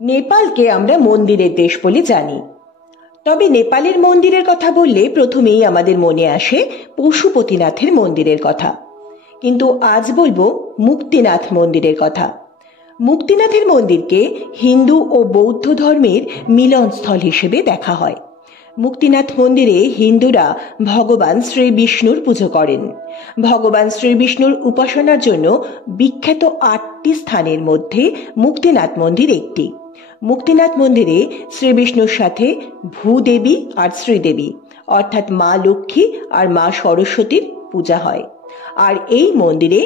নেপালকে আমরা মন্দিরের দেশ বলে জানি, তবে নেপালের মন্দিরের কথা বললে প্রথমেই আমাদের মনে আসে পশুপতিনাথের মন্দিরের কথা। কিন্তু আজ বলবো মুক্তিনাথ মন্দিরের কথা। মুক্তিনাথের মন্দিরকে হিন্দু ও বৌদ্ধ ধর্মের মিলনস্থল হিসেবে দেখা হয়। মুক্তিনাথ মন্দিরে হিন্দুরা ভগবান শ্রী বিষ্ণুর পুজো করেন। ভগবান শ্রী বিষ্ণুর উপাসনার জন্য বিখ্যাত 8টি স্থানের মধ্যে মুক্তিনাথ মন্দির একটি। মুক্তিনাথ মন্দিরে শ্রী বিষ্ণুর সাথে ভূদেবী আর শ্রীদেবী অর্থাৎ মা লক্ষ্মী আর মা সরস্বতীর পূজা হয়। আর এই মন্দিরে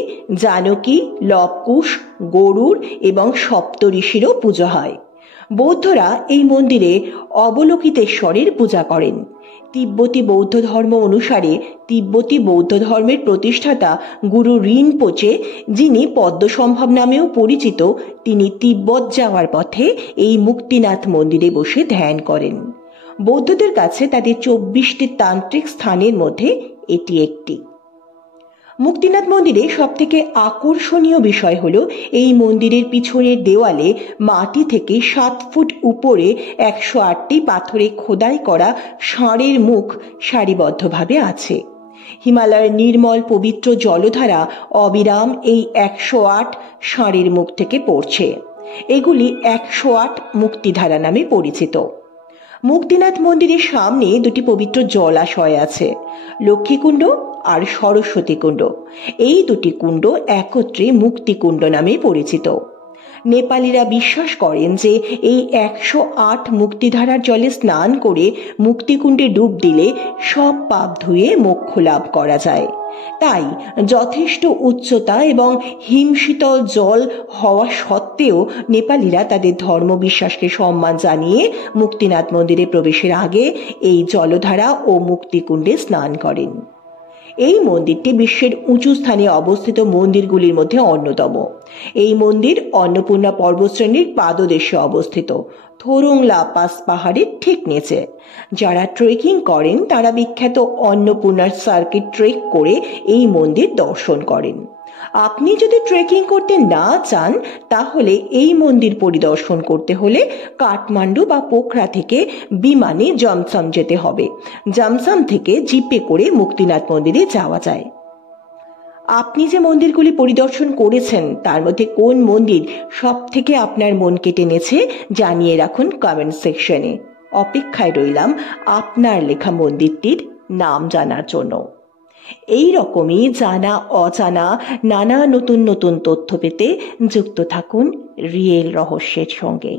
জানকী, লবকুশ, গরুড় এবং সপ্তঋষিরও পুজো হয়। বৌদ্ধরা এই মন্দিরে অবলোকিতেশ্বরের পূজা করেন। তিব্বতী বৌদ্ধ ধর্ম অনুসারে তিব্বতী বৌদ্ধ ধর্মের প্রতিষ্ঠাতা গুরু রিনপোচে, যিনি পদ্মসম্ভব নামেও পরিচিত, তিনি তিব্বত যাওয়ার পথে এই মুক্তিনাথ মন্দিরে বসে ধ্যান করেন। বৌদ্ধদের কাছে তাদের 24টি তান্ত্রিক স্থানের মধ্যে এটি একটি। মুক্তিনাথ মন্দিরে সবথেকে আকর্ষণীয় বিষয় হলো এই মন্দিরের পিছনের দেওয়ালে মাটি থেকে 7 ফুট উপরে 108টি পাথরে খোদাই করা ষাঁড়ের মুখ সারিবদ্ধভাবে আছে। হিমালয়ের নির্মল পবিত্র জলধারা অবিরাম এই 108 ষাঁড়ের মুখ থেকে পড়ছে। এগুলি 108 মুক্তিধারা নামে পরিচিত। মুক্তিনাথ মন্দিরের সামনে 2টি পবিত্র জলাশয় আছে, লক্ষ্মীকুণ্ড আর সরস্বতী কুণ্ড। এই 2টি কুণ্ড একত্রে মুক্তিকুণ্ড নামে পরিচিত। নেপালিরা বিশ্বাস করেন যে এই 108 মুক্তিধারার জলে স্নান করে মুক্তিকুণ্ডে ডুব দিলে সব পাপ ধুয়ে মোক্ষ লাভ করা যায়। তাই যথেষ্ট উচ্চতা এবং হিমশীতল জল হওয়া সত্ত্বেও নেপালিরা তাদের ধর্মবিশ্বাসকে সম্মান জানিয়ে মুক্তিনাথ মন্দিরে প্রবেশের আগে এই জলধারা ও মুক্তিকুণ্ডে স্নান করেন। এই মন্দিরটি বিশ্বের উঁচু স্থানে অবস্থিত মন্দিরগুলির মধ্যে অন্যতম। এই মন্দির অন্নপূর্ণা পর্বতশ্রেণীর পাদদেশে অবস্থিত, থোরুং লা পাস পাহাড়ের ঠিক নিচে। যারা ট্রেকিং করেন তারা বিখ্যাত অন্নপূর্ণার সার্কিট ট্রেক করে এই মন্দির দর্শন করেন। আপনি যদি ট্রেকিং করতে না চান তাহলে এই মন্দির পরিদর্শন করতে হলে কাঠমান্ডু বা পোখরা থেকে বিমানে জমসম যেতে হবে। জমসম থেকে জিপে করে মুক্তিনাথ মন্দিরে যাওয়া যায়। আপনি যে মন্দিরগুলি পরিদর্শন করেছেন তার মধ্যে কোন মন্দির সব থেকে আপনার মনকে টেনেছে জানিয়ে রাখুন কমেন্ট সেকশনে। অপেক্ষায় রইলাম আপনার লেখা মন্দিরটির নাম জানার জন্য। এই রকমই জানা অজানা নানা নতুন নতুন তথ্য পেতে যুক্ত থাকুন রিয়েল রহস্যের সঙ্গে।